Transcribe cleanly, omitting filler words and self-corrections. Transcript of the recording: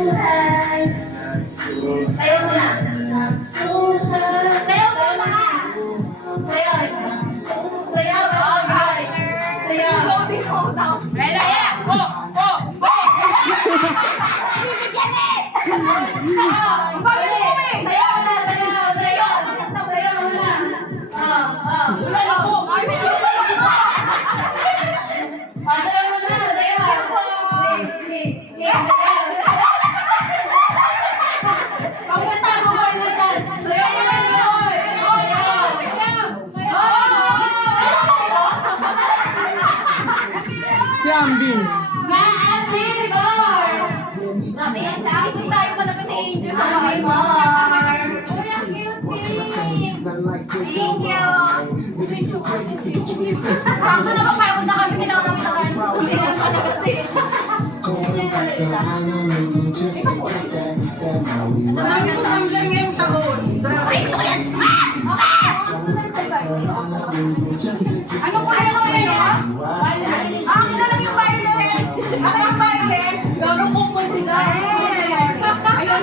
buhay. Tayo mo na. Tayo mo na. Tayo. Tayo. Tayo. Ready? Yeah! Go! Go! Go! Bibigyan eh! Ang bagay mo eh! Tayo na. Tayo. Tayo na. Wala na po! Ay, Tayo mo na. Tayo. Pagkatago mo na dyan. Si Ambin. Mami, nakikita tayo pa naman ni Angel sa bahay mo. Thank you. Sakto na papagod na kami. Kailangan namin nakain. Kailangan pa na kasi. Ay, ito yan! Ano po na yung ngayon? Akin na lang yung violet. Ako yung violet. gano'n po po sila. Ayun,